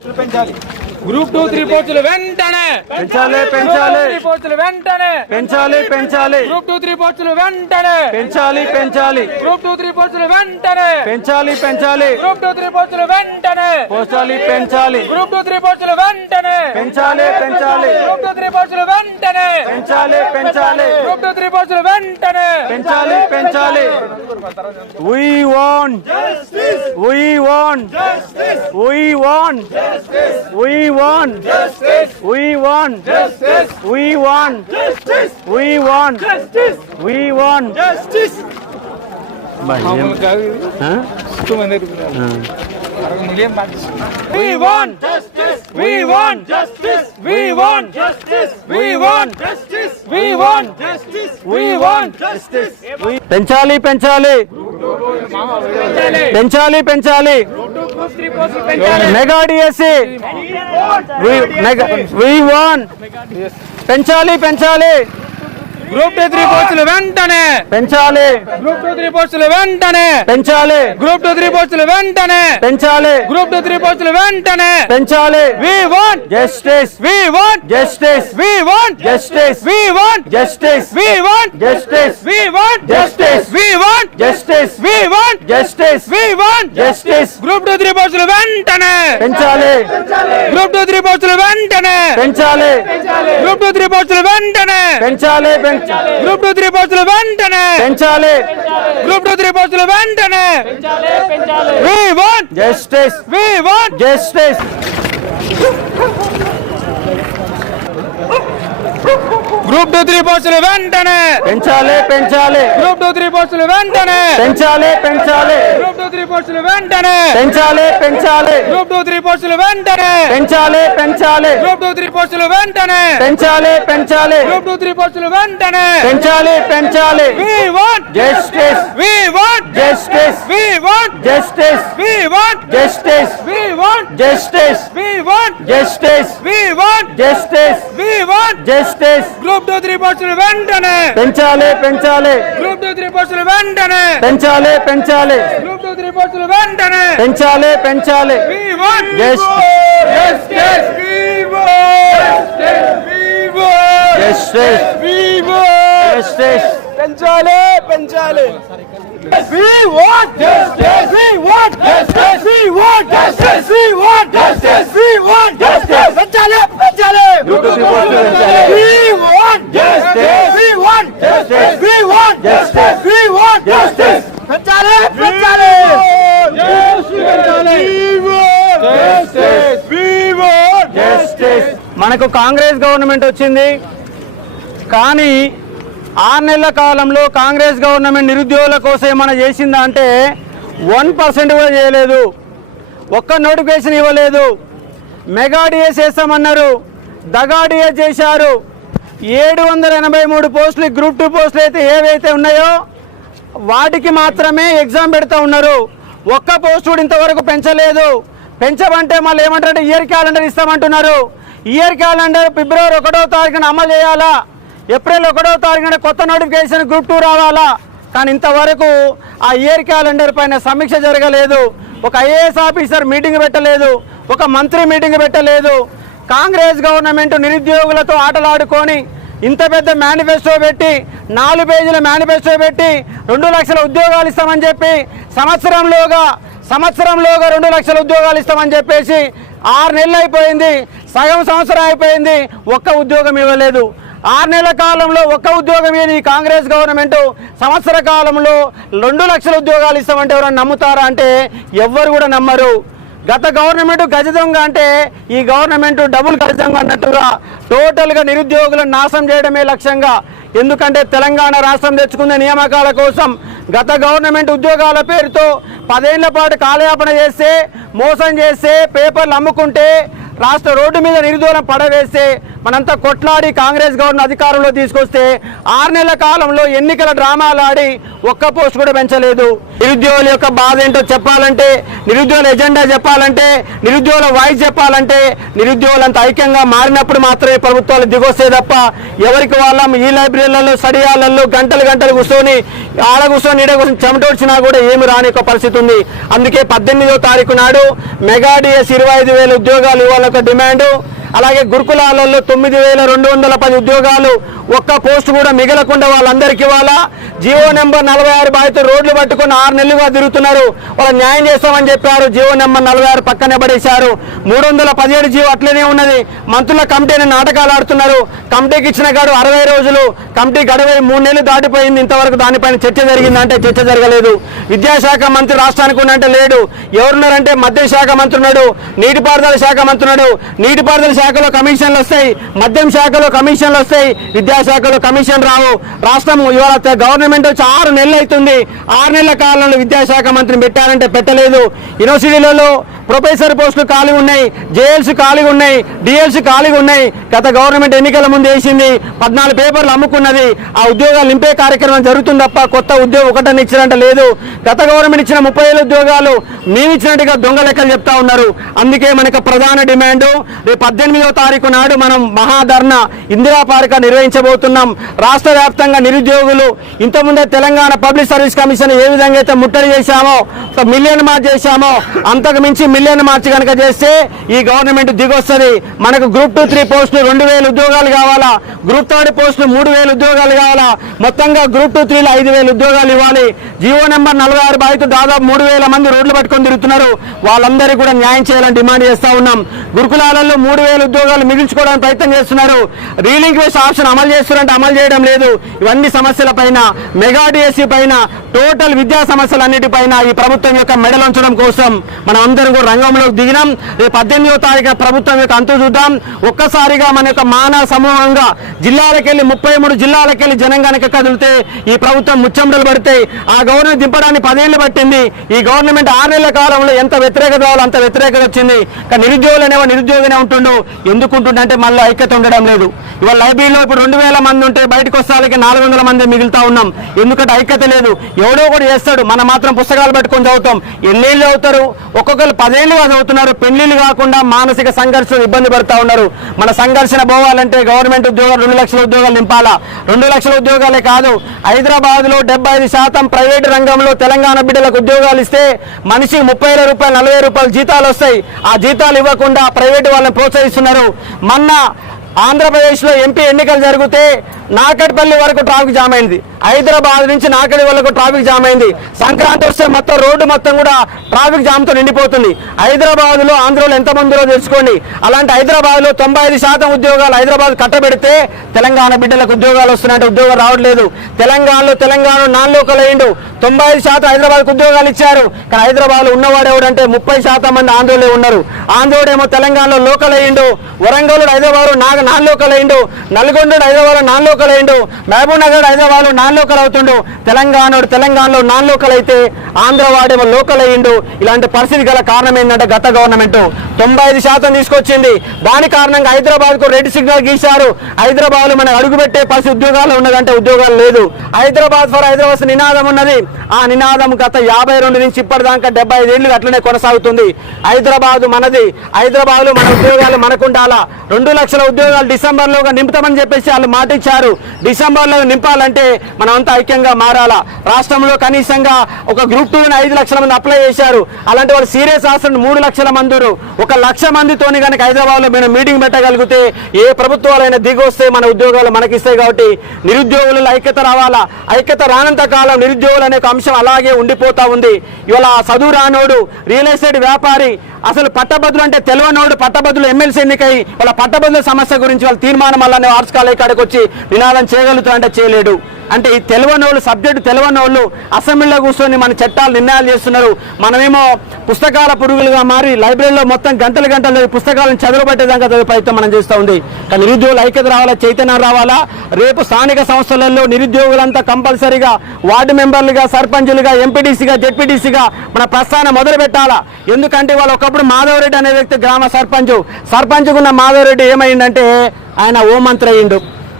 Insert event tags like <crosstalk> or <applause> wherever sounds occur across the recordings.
పెంచాలి group two three పోస్టులు వెంటనే పెంచాలి పెంచాలి త్రీ పోస్టులు వెంటనే పెంచాలి పెంచాలి గ్రూప్ టూ త్రీ పోస్టులు వెంటనే పెంచాలి పెంచాలి గ్రూప్ టూ త్రీ పోస్టులు వెంటనే పెంచాలి పెంచాలి గ్రూప్ టూ త్రీ పోస్టులు వెంటనే పోస్టాలి పెంచాలి గ్రూప్ టూ త్రీ పోస్టులు వెంటనే పెంచాలి పెంచాలి గ్రూప్ టూ త్రీ పోస్టులు వెంటనే పెంచాలి పెంచాలి గ్రూప్ టూ త్రీ పోస్టులు వెంటనే పెంచాలి పెంచాలి we want we want we want we want we want we want we want we want Bhai, ఏం- Huh? We want justice. We want justice. We want justice. We want justice. We want justice. We want justice. పెంచాలి పెంచాలి పెంచాలి పెంచాలి mega DSC we want పెంచాలి పెంచాలి. Group two three పోస్టులు వెంటనే. పెంచాలి. గ్రూప్ టూ త్రీ పోస్టులు వెంటనే. పెంచాలి. గ్రూప్ టూ త్రీ పోస్టులు వెంటనే. పెంచాలి. గ్రూప్ టూ త్రీ పోస్టులు వెంటనే. పెంచాలి. We want. Justice we want. Justice we want. Justice we want. Justice we want. Justice we want. Justice. we want. Justice we want. Justice we want. Justice group two three పోస్టులు వెంటనే. పెంచాలి. Group two three పోస్టులు వెంటనే. పెంచాలి. Group two three పోస్టులు వెంటనే. పెంచాలి. Group two three పోస్టులు వెంటనే. పెంచాలి. గ్రూప్ టూ త్రీ పోస్టులు వెంటనే. Justice we want. Justice <laughs> group two three పోస్టులు వెంటనే పెంచాలి పెంచాలి గ్రూప్ టూ త్రీ పోస్టులు వెంటనే పెంచాలి పెంచాలి గ్రూప్ టూ త్రీ పోస్టులు వెంటనే పెంచాలి పెంచాలి గ్రూప్ టూ త్రీ పోస్టులు వెంటనే పెంచాలి పెంచాలి గ్రూప్ టూ త్రీ పోస్టులు వెంటనే పెంచాలి పెంచాలి గ్రూప్ టూ త్రీ పోస్టులు వెంటనే పెంచాలి పెంచాలి we want justice we want justice we want justice we want justice we want justice we want justice we want justice we want justice group two three పోస్టులు వెంటనే పెంచాలి పెంచాలి గ్రూప్ టూ త్రీ పోస్టులు వెంటనే పెంచాలి పెంచాలి గ్రూప్ టూ త్రీ పోస్టులు వెంటనే పెంచాలి పెంచాలి we want Yes. yes yes we want we want justice we want justice పెంచాలి పెంచాలి We want justice. We want justice. We want justice. We want justice. We want justice. పెంచాలి పెంచాలి పెంచాలి పెంచాలి జస్టిస్ మనకు కాంగ్రెస్ గవర్నమెంట్ వచ్చింది. కానీ ఆరు నెలల కాలంలో కాంగ్రెస్ గవర్నమెంట్ నిరుద్యోగుల కోసం ఏమైనా చేసిందా అంటే వన్ పర్సెంట్ కూడా చేయలేదు. ఒక్క నోటిఫికేషన్ ఇవ్వలేదు. మెగా డిఎస్ వేస్తామన్నారు. దగా డిఎస్ చేశారు. ఏడు వందల ఎనభై మూడు పోస్టులు గ్రూప్ టూ పోస్టులు అయితే ఏవైతే ఉన్నాయో వాటికి మాత్రమే ఎగ్జామ్ పెడతా ఉన్నారు. ఒక్క పోస్ట్ కూడా ఇంతవరకు పెంచలేదు. పెంచమంటే మళ్ళీ ఏమంటారంటే ఇయర్ క్యాలెండర్ ఇస్తామంటున్నారు. ఇయర్ క్యాలెండర్ ఫిబ్రవరి ఒకటో తారీఖున అమలు చేయాలా? ఏప్రిల్ ఒకటో తారీఖున కొత్త నోటిఫికేషన్ గ్రూప్ టూ రావాలా? కానీ ఇంతవరకు ఆ ఇయర్ క్యాలెండర్ పైన సమీక్ష జరగలేదు. ఒక ఐఏఎస్ ఆఫీసర్ మీటింగ్ పెట్టలేదు. ఒక మంత్రి మీటింగ్ పెట్టలేదు. కాంగ్రెస్ గవర్నమెంట్ నిరుద్యోగులతో ఆటలాడుకొని ఇంత పెద్ద మేనిఫెస్టో పెట్టి నాలుగు పేజీల మేనిఫెస్టో పెట్టి రెండు లక్షల ఉద్యోగాలు ఇస్తామని చెప్పి సంవత్సరంలోగా సంవత్సరంలోగా రెండు లక్షల ఉద్యోగాలు ఇస్తామని చెప్పేసి ఆరు నెలలు అయిపోయింది సగం సంవత్సరం అయిపోయింది ఒక్క ఉద్యోగం ఇవ్వలేదు. ఆరు నెలల కాలంలో ఒక్క ఉద్యోగం ఏది కాంగ్రెస్ గవర్నమెంట్. సంవత్సర కాలంలో రెండు లక్షల ఉద్యోగాలు ఇస్తామంటే ఎవరైనా నమ్ముతారా అంటే ఎవ్వరు కూడా నమ్మరు. గత గవర్నమెంట్ గజదొంగ అంటే ఈ గవర్నమెంట్ డబుల్ గజదొంగ అన్నట్టుగా టోటల్గా నిరుద్యోగులను నాశనం చేయడమే లక్ష్యంగా. ఎందుకంటే తెలంగాణ రాష్ట్రం తెచ్చుకున్న నియామకాల కోసం గత గవర్నమెంట్ ఉద్యోగాల పేరుతో పదేళ్ళ పాటు కాలయాపన చేస్తే మోసం చేస్తే పేపర్లు అమ్ముకుంటే రాష్ట్ర రోడ్డు మీద నిరుద్యోగం పడవేస్తే మనంతా కొట్లాడి కాంగ్రెస్ గవర్నర్ అధికారంలో తీసుకొస్తే ఆరు నెలల కాలంలో ఎన్నికల డ్రామాలు ఆడి ఒక్క పోస్ట్ కూడా పెంచలేదు. నిరుద్యోగుల యొక్క బాధ ఏంటో చెప్పాలంటే నిరుద్యోగుల ఎజెండా చెప్పాలంటే నిరుద్యోగుల వాయిస్ చెప్పాలంటే నిరుద్యోగులంతా ఐక్యంగా మారినప్పుడు మాత్రమే ప్రభుత్వాలు దిగొస్తే తప్ప ఎవరికి వాళ్ళ ఈ లైబ్రరీలలో స్టడీ గంటలు గంటలు కూర్చొని ఆడ కూర్చొని ఈడ కూర్చొని చెమటోడ్చినా కూడా ఏమి రాని ఒక పరిస్థితి ఉంది. అందుకే పద్దెనిమిదో తారీఖు నాడు మెగా డిఎస్ ఇరవై ఐదు వేల ఉద్యోగాలు ఇవ్వాలొక డిమాండు అలాగే గురుకులాలలో తొమ్మిది వేల రెండు వందల పది ఉద్యోగాలు ఒక్క పోస్ట్ కూడా మిగలకుండా వాళ్ళందరికీ వాళ్ళ జియో నెంబర్ నలభై ఆరు బాధితులు రోడ్లు పట్టుకుని ఆరు నెలలుగా తిరుగుతున్నారు. వాళ్ళు న్యాయం చేస్తామని చెప్పారు. జియో నెంబర్ నలభై ఆరు పక్కనే పడేశారు. మూడు వందల పదిహేడు జియో అట్లనే ఉన్నది. మంత్రుల కమిటీని నాటకాలు ఆడుతున్నారు. కమిటీకి ఇచ్చిన గడువు అరవై రోజులు. కమిటీ గడువు మూడు నెలలు దాటిపోయింది. ఇంతవరకు దానిపైన చర్చ జరిగిందంటే చర్చ జరగలేదు. విద్యాశాఖ మంత్రి రాష్ట్రానికి ఉన్నంటే లేడు. ఎవరున్నారంటే మద్య శాఖ మంత్రి ఉన్నాడు. నీటిపారుదల శాఖ మంత్రి ఉన్నాడు. నీటిపారుదల శాఖలో కమిషన్లు వస్తాయి. మద్యం శాఖలో కమిషన్లు వస్తాయి. విద్యాశాఖలో కమిషన్ రావు. రాష్ట్రం ఇవాళ గవర్నమెంట్ వచ్చి ఆరు నెలలు అవుతుంది ఆరు నెలల కాలంలో విద్యాశాఖ మంత్రిని పెట్టారంటే పెట్టలేదు. యూనివర్సిటీలలో ప్రొఫెసర్ పోస్టులు ఖాళీ ఉన్నాయి జేఎల్సీ ఖాళీగా ఉన్నాయి డిఎల్సీ ఖాళీగా ఉన్నాయి. గత గవర్నమెంట్ ఎన్నికల ముందు వేసింది పద్నాలుగు పేపర్లు అమ్ముకున్నది. ఆ ఉద్యోగాలు నింపే కార్యక్రమం జరుగుతుంది తప్ప కొత్త ఉద్యోగం ఒకటని ఇచ్చినట్ట లేదు. గత గవర్నమెంట్ ఇచ్చిన ముప్పై ఏళ్ళ ఉద్యోగాలు మేము ఇచ్చినట్టుగా దొంగ లెక్కలు చెప్తా ఉన్నారు. అందుకే మనకు ప్రధాన డిమాండ్ రేపు పద్దెనిమిదవ తారీఖు నాడు మనం మహాధర్ణ ఇందిరా పార్క నిర్వహించబోతున్నాం. రాష్ట్ర వ్యాప్తంగా నిరుద్యోగులు ఇంతకుముందే తెలంగాణ పబ్లిక్ సర్వీస్ కమిషన్ ఏ విధంగా అయితే ముట్టడి చేశామో మిలియన్ మార్చ్ చేశామో అంతకు మించి మిలియన్ మార్చి కనుక చేస్తే ఈ గవర్నమెంట్ దిగొస్తుంది. మనకు గ్రూప్ టూ త్రీ పోస్టులు రెండు వేల ఉద్యోగాలు కావాలా? గ్రూప్ థర్డ్ పోస్టులు మూడు వేల ఉద్యోగాలు కావాలా? మొత్తంగా గ్రూప్ టూ త్రీలో ఐదు వేల ఉద్యోగాలు ఇవ్వాలి. జియో నెంబర్ నలభై ఆరు బాధితులు దాదాపు మూడు వేల మంది రోడ్లు పట్టుకొని తిరుగుతున్నారు. వాళ్ళందరికీ కూడా న్యాయం చేయాలని డిమాండ్ చేస్తా ఉన్నాం. గురుకులాలలో మూడు వేల ఉద్యోగాలు మిగిల్చుకోవడానికి ప్రయత్నం చేస్తున్నారు. రీలింక్వేషన్ ఆప్షన్ అమలు చేస్తున్నారంటే అమలు చేయడం లేదు. ఇవన్నీ సమస్యల పైన మెగా డిఎస్సీ పైన టోటల్ విద్యా సమస్యలన్నిటిపైన ఈ ప్రభుత్వం యొక్క మెడలుంచడం కోసం మనం అందరం కూడా రంగంలోకి దిగినాం. రేపు పద్దెనిమిదో తారీఖున ప్రభుత్వం యొక్క అంతు చూద్దాం. ఒక్కసారిగా మన యొక్క మానవ సమూహంగా జిల్లాలకెళ్ళి ముప్పై మూడు జిల్లాలకెళ్ళి జనం గనక కదిలితే ఈ ప్రభుత్వం ముచ్చండలు పడితే ఆ గవర్నమెంట్ దింపడానికి పదేళ్ళు పట్టింది. ఈ గవర్నమెంట్ ఆరు నెలల కాలంలో ఎంత వ్యతిరేకత రావాలో అంత వ్యతిరేకత వచ్చింది. కానీ నిరుద్యోగులనేవో నిరుద్యోగినే ఉంటుండు. ఎందుకు ఉంటుండే అంటే మళ్ళీ ఐక్యత ఉండడం లేదు. ఇవాళ లైబ్రరీలో ఇప్పుడు రెండు వేల మంది ఉంటే బయటకు వస్తాలకి నాలుగు వందల మంది మిగులుతా ఉన్నాం. ఎందుకంటే ఐక్యత లేదు. ఎవడో కూడా చేస్తాడు మనం మాత్రం పుస్తకాలు పెట్టుకొని చదువుతాం. ఎన్నేళ్ళు చదువుతారు? ఒక్కొక్కరు పదేళ్ళుగా అవుతున్నారు. పెళ్ళిళ్ళు కాకుండా మానసిక సంఘర్షణ ఇబ్బంది పడుతూ ఉన్నారు. మన సంఘర్షణ పోవాలంటే గవర్నమెంట్ ఉద్యోగాలు రెండు లక్షల ఉద్యోగాలు నింపాలా? రెండు లక్షల ఉద్యోగాలే కాదు. హైదరాబాద్లో డెబ్బై ఐదు శాతం ప్రైవేట్ రంగంలో తెలంగాణ బిడ్డలకు ఉద్యోగాలు ఇస్తే మనిషికి ముప్పై వేల రూపాయలు నలభై రూపాయలు జీతాలు వస్తాయి. ఆ జీతాలు ఇవ్వకుండా ప్రైవేట్ వాళ్ళని ప్రోత్సహిస్తున్నారు. మొన్న ఆంధ్రప్రదేశ్లో ఎంపీ ఎన్నికలు జరిగితే నాకట్పల్లి వరకు ట్రాఫిక్ జామ్ అయింది. హైదరాబాద్ నుంచి నాకడి వరకు ట్రాఫిక్ జామ్ అయింది. సంక్రాంతి వస్తే మొత్తం రోడ్డు మొత్తం కూడా ట్రాఫిక్ జామ్తో నిండిపోతుంది. హైదరాబాద్లో ఆంధ్రలో ఎంతమందిలో తెలుసుకోండి. అలాంటి హైదరాబాద్లో తొంభై ఐదు శాతం ఉద్యోగాలు హైదరాబాద్ కట్టబెడితే తెలంగాణ బిడ్డలకు ఉద్యోగాలు వస్తున్నాయంటే ఉద్యోగాలు రావట్లేదు. తెలంగాణలో తెలంగాణ నాన్ లోకల్ అయ్యిండు. తొంభై ఐదు శాతం హైదరాబాద్కు ఉద్యోగాలు ఇచ్చారు. కానీ హైదరాబాద్లో ఉన్నవాడు ఎవడంటే ముప్పై శాతం మంది ఆంధ్రలో ఉన్నారు. ఆంధ్రోడేమో తెలంగాణలో లోకల్ అయ్యిండు. వరంగల్ హైదరాబాద్ నాగ నాన్ లోకల్ అయ్యిండు నల్గొండ హైదరాబాద్ నాన్ లోకల్ అయిండు మహబూబ్ నగర్ హైదరాబాద్ నాన్ లోకల్ అవుతుండు తెలంగాణ తెలంగాణలో నాన్ లోకల్ అయితే ఆంధ్ర వాడేమో లోకల్ అయ్యిండు ఇలాంటి పరిస్థితి గల కారణం ఏంటంటే గత గవర్నమెంట్. తొంభై ఐదు శాతం తీసుకొచ్చింది. దాని కారణంగా హైదరాబాద్కు రెడ్ సిగ్నల్ గీశారు. హైదరాబాద్లో మనం అడుగుపెట్టే పరిస్థితి ఉద్యోగాలు ఉన్నదంటే ఉద్యోగాలు లేదు. హైదరాబాద్ ఫర్ హైదరాబాద్ నినాదం ఉన్నది. ఆ నినాదం గత యాభై రెండు నుంచి ఇప్పటిదాకా డెబ్బై ఐదు ఏళ్ళు అట్లనే కొనసాగుతుంది. హైదరాబాద్ మనది. హైదరాబాద్లో మన ఉద్యోగాలు మనకుండాలా. రెండు లక్షల ఉద్యోగాలు డిసెంబర్లో నింపుతామని చెప్పేసి వాళ్ళు మాట ఇచ్చారు. డిసెంబర్లో నింపాలంటే మనమంతా ఐక్యంగా మారాలా? రాష్ట్రంలో కనీసంగా ఒక గ్రూప్ టూని ఐదు లక్షల మంది అప్లై చేశారు. అలాంటి వాళ్ళు సీరియస్ హాస్టల్ మూడు లక్షల మంది ఒక లక్ష మందితోని కనుక హైదరాబాద్లో మేము మీటింగ్ పెట్టగలిగితే ఏ ప్రభుత్వాలైనా దిగొస్తే వస్తే మన ఉద్యోగాలు మనకిస్తాయి కాబట్టి నిరుద్యోగులలో ఐక్యత రావాలా? ఐక్యత రానంత కాలం నిరుద్యోగులు అనే ఒక అంశం అలాగే ఉండిపోతా ఉంది. ఇవాళ చదువు రానోడు రియల్ ఎస్టేట్ వ్యాపారి అసలు పట్టభద్రులు అంటే తెలియనోడు పట్టభద్రులు ఎమ్మెల్సీ ఎన్నికై వాళ్ళ పట్టభద్రుల సమస్య గురించి వాళ్ళ తీర్మానం వల్లనే ఆర్ట్స్ కాలేజ్ కాడికి వచ్చి నినాదం చేయగలుగుతారంటే చేయలేడు. అంటే ఈ తెలియనోళ్ళు సబ్జెక్టు తెలవనోళ్ళు అసెంబ్లీలో కూర్చొని మన చట్టాలు నిర్ణయాలు చేస్తున్నారు. మనమేమో పుస్తకాల పురుగులుగా మారి లైబ్రరీలో మొత్తం గంటలు గంటలు పుస్తకాలను చదవబట్టేదాకా చదివే ప్రయత్నం మనం చేస్తూ ఉంది. కానీ నిరుద్యోగులు ఐక్యత రావాలా చైతన్యం రావాలా? రేపు స్థానిక సంస్థలలో నిరుద్యోగులంతా కంపల్సరీగా వార్డు మెంబర్లుగా సర్పంచులుగా ఎంపీటీసీగా జెడ్పీటీసీగా మన ప్రస్థానం మొదలు పెట్టాలా ఎందుకంటే వాళ్ళు ఒక ఒకప్పుడు మాధవరెడ్డి అనే వ్యక్తి గ్రామ సర్పంచ్. సర్పంచ్కున్న మాధవరెడ్డి ఏమైందంటే ఆయన ఓమంత్రి అయ్యిండు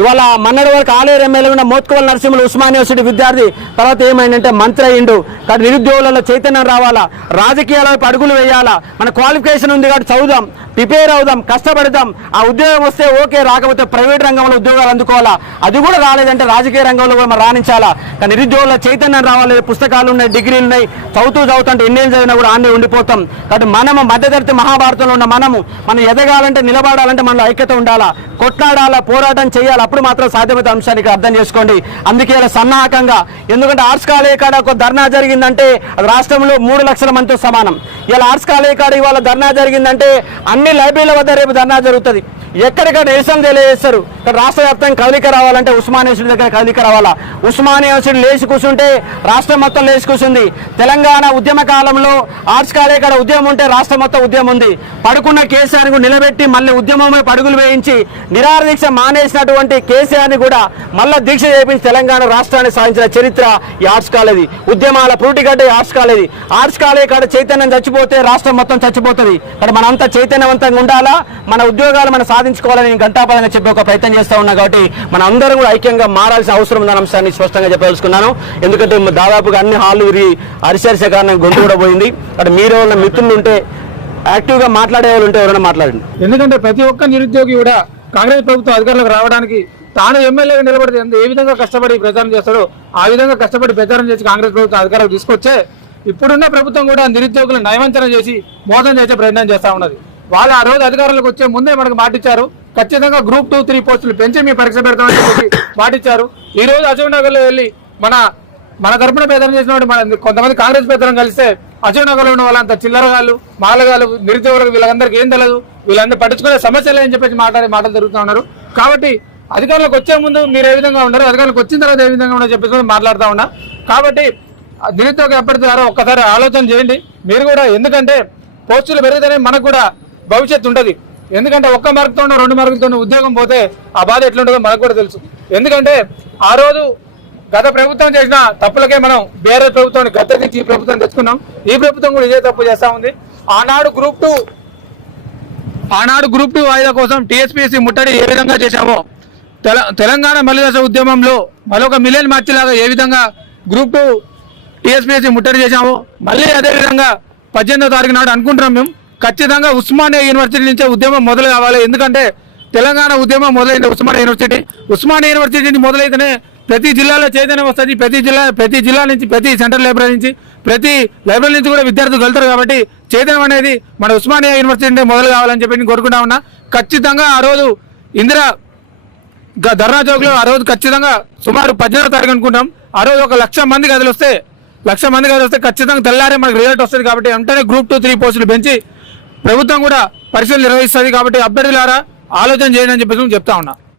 ఇవాళ మన్నడి వరకు ఆలేరు ఎమ్మెల్యే ఉన్న మోత్కువల్ నరసింహులు ఉస్మాన్ యూనివర్సిటీ విద్యార్థి తర్వాత ఏమైందంటే మంత్రి అయ్యిండు కానీ నిరుద్యోగులలో చైతన్యం రావాలా? రాజకీయాలపై అడుగులు వేయాలా? మన క్వాలిఫికేషన్ ఉంది కాబట్టి చదువుదాం. ప్రిపేర్ అవుదాం కష్టపడదాం. ఆ ఉద్యోగం వస్తే ఓకే రాకపోతే ప్రైవేట్ రంగంలో ఉద్యోగాలు అందుకోవాలా? అది కూడా రాలేదంటే రాజకీయ రంగంలో కూడా మనం రాణించాలా? కానీ నిరుద్యోగుల చైతన్యం రావాలి పుస్తకాలు ఉన్నాయి డిగ్రీలు ఉన్నాయి. చదువుతూ చదువుతుంటే ఎన్నేళ్ళు చదివినా కూడా ఆన్నే ఉండిపోతాం. కాబట్టి మనము మధ్యతరగతి మహాభారతంలో ఉన్న మనము మనం ఎదగాలంటే నిలబడాలంటే మనలో ఐక్యత ఉండాలా? కొట్లాడాలా? పోరాటం చేయాలి? అప్పుడు మాత్రం సాధ్యమైన అంశానికి అర్థం చేసుకోండి. అందుకే ఇలా సన్నాహకంగా ఎందుకంటే ఆర్ట్స్ కాలేజ్ కాడ ఒక ధర్నా జరిగిందంటే రాష్ట్రంలో మూడు లక్షల మందితో సమానం. ఇలా ఆర్ట్స్ కాలేజ్ కాడ ఇవాళ ధర్నా జరిగిందంటే అన్ని లైబ్రరీల వద్ద రేపు ధర్నా జరుగుతుంది. ఎక్కడిక్కడ నిరసన తెలియజేస్తారు? ఇక్కడ రాష్ట్ర వ్యాప్తంగా కదలిక రావాలంటే ఉస్మాన్ దగ్గర కదలిక రావాలా? ఉస్మాన్ లేచి కూర్చుంటే రాష్ట్రం మొత్తం లేచి కూర్చుంది. తెలంగాణ ఉద్యమ కాలంలో ఆర్ట్స్ కాలేజ్ ఉద్యమం ఉంటే రాష్ట్రం మొత్తం ఉద్యమం ఉంది. పడుకున్న కేసీఆర్కు నిలబెట్టి మళ్ళీ ఉద్యమమే పడుగులు వేయించి నిరాహార దీక్ష మానేసినటువంటి కేసీఆర్ని కూడా మళ్ళా దీక్ష చేపించి తెలంగాణ రాష్ట్రాన్ని సాధించిన చరిత్ర ఈ ఆర్ట్స్ కాలేజీ. ఉద్యమాల పురుటిగడ్డ ఈ ఆర్ట్స్ కాలేది ఆర్ట్స్ కాలే కాడ చైతన్యం చచ్చిపోతే రాష్ట్రం మొత్తం చచ్చిపోతుంది. ఇక్కడ మనంతా చైతన్యవంతంగా ఉండాలా? మన ఉద్యోగాలు మనం సాధించుకోవాలని నేను గంటాపదంగా చెప్పే ఒక ప్రయత్నం చేస్తా ఉన్నా కాబట్టి మన అందరం కూడా ఐక్యంగా మారాల్సిన అవసరం ఉందన్న అంశాన్ని స్పష్టంగా చెప్పదలుచుకున్నాను. ఎందుకంటే దాదాపుగా అన్ని హాళ్ళు విరిగి అరిసరిసే కారణం గొంతు కూడా పోయింది. అక్కడ మీరు ఎవరైనా మిత్రులు ఉంటే యాక్టివ్గా మాట్లాడే వాళ్ళు ఉంటే ఎవరైనా మాట్లాడండి. ఎందుకంటే ప్రతి ఒక్క నిరుద్యోగి కూడా కాంగ్రెస్ ప్రభుత్వం అధికారులకు రావడానికి తాను ఎమ్మెల్యేగా నిలబడితే ఏ విధంగా కష్టపడి ప్రచారం చేస్తాడో ఆ విధంగా కష్టపడి ప్రచారం చేసి కాంగ్రెస్ ప్రభుత్వం అధికారులకు తీసుకొచ్చే ఇప్పుడున్న ప్రభుత్వం కూడా నిరుద్యోగులను నయవంచన చేసి మోసం చేసే ప్రయత్నం చేస్తా ఉన్నది. వాళ్ళు ఆ రోజు అధికారంలోకి వచ్చే ముందే మనకు మాటిచ్చారు. ఖచ్చితంగా గ్రూప్ టూ త్రీ పోస్టులు పెంచి మీ పరీక్ష పెడతామని చెప్పి మాటిచ్చారు. ఈ రోజు అశోక్ నగర్లో వెళ్ళి మన మన తరపున పేదరం చేసిన మన కొంతమంది కాంగ్రెస్ పేదరం కలిస్తే అశోక్ నగర్లో ఉన్న వాళ్ళంత చిల్లరగాళ్ళు మాలగాళ్ళు నిరుద్యోగులకు వీళ్ళందరికీ ఏం తెలియదు వీళ్ళందరూ పట్టించుకునే సమస్యలే అని చెప్పేసి మాట్లాడే మాటలు జరుగుతూ ఉన్నారు. కాబట్టి అధికారులకు వచ్చే ముందు మీరు ఏ విధంగా ఉన్నారు అధికారులకు వచ్చిన తర్వాత ఏ విధంగా ఉన్నారో చెప్పేసి మాట్లాడుతూ ఉన్నా. కాబట్టి నిరుద్యోగ ఎప్పటి ద్వారా ఒక్కసారి ఆలోచన చేయండి. మీరు కూడా ఎందుకంటే పోస్టులు పెరిగితేనే మనకు కూడా భవిష్యత్తు ఉంటుంది. ఎందుకంటే ఒక్క మార్కుతో రెండు మార్కులతో ఉద్యోగం పోతే ఆ బాధ ఎట్లుంటుందో మనకు కూడా తెలుసు. ఎందుకంటే ఆ రోజు గత ప్రభుత్వం చేసిన తప్పులకే మనం వేరే ప్రభుత్వాన్ని గద్దెదించి ఈ ప్రభుత్వం తెచ్చుకున్నాం. ఈ ప్రభుత్వం కూడా ఇదే తప్పు చేస్తూ ఉంది. ఆనాడు గ్రూప్ టూ ఆనాడు గ్రూప్ టూ వాయిదా కోసం టీఎస్పీఎస్సీ ముట్టడి ఏ విధంగా చేశామో తెల తెలంగాణ మలిదశ ఉద్యమంలో మరొక మిలియన్ మార్చిలాగా ఏ విధంగా గ్రూప్ టూ టీఎస్పీఎస్సీ ముట్టడి చేశామో మళ్ళీ అదేవిధంగా పద్దెనిమిదో తారీఖు నాడు అనుకుంటున్నాం మేము. ఖచ్చితంగా ఉస్మానియా యూనివర్సిటీ నుంచే ఉద్యమం మొదలు కావాలి. ఎందుకంటే తెలంగాణ ఉద్యమం మొదలైంది ఉస్మానియా యూనివర్సిటీ. ఉస్మానియా యూనివర్సిటీ నుంచి మొదలైతేనే ప్రతి జిల్లాలో చైతన్యం వస్తుంది. ప్రతి జిల్లా ప్రతి జిల్లా నుంచి ప్రతి సెంట్రల్ లైబ్రరీ నుంచి ప్రతి లైబ్రరీ నుంచి కూడా విద్యార్థులు వెళ్తారు కాబట్టి చైతన్యం అనేది మన ఉస్మానియా యూనివర్సిటీ నుండి మొదలు కావాలని చెప్పి నేను కోరుకుంటా ఉన్నా. ఖచ్చితంగా ఆ రోజు ఇందిరా గ- ధర్నా చౌక్లో ఆ రోజు ఖచ్చితంగా సుమారు పద్దెనిమిదో తారీఖు అనుకుంటాం. ఆ రోజు ఒక లక్ష మంది గదులు వస్తే లక్ష మంది గదులు వస్తే ఖచ్చితంగా తెల్లారే మనకు రిజల్ట్ వస్తుంది కాబట్టి వెంటనే గ్రూప్ టూ త్రీ పోస్టులు పెంచి ప్రభుత్వం కూడా పరిశీలన నిర్వహిస్తుంది కాబట్టి అభ్యర్థులారా ఆలోచన చేయండి అని చెప్పేసి చెప్తా ఉన్నా.